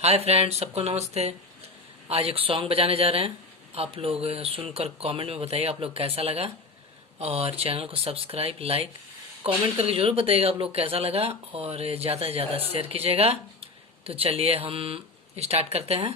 Hi friends, सबको नमस्ते। आज एक सॉन्ग बजाने जा रहे हैं। आप लोग सुनकर कमेंट में बताइए आप लोग कैसा लगा। और चैनल को सब्सक्राइब, लाइक, कमेंट करके ज़रूर बताइएगा आप लोग कैसा लगा। और ज़्यादा से ज़्यादा शेयर कीजिएगा। तो चलिए हम स्टार्ट करते हैं।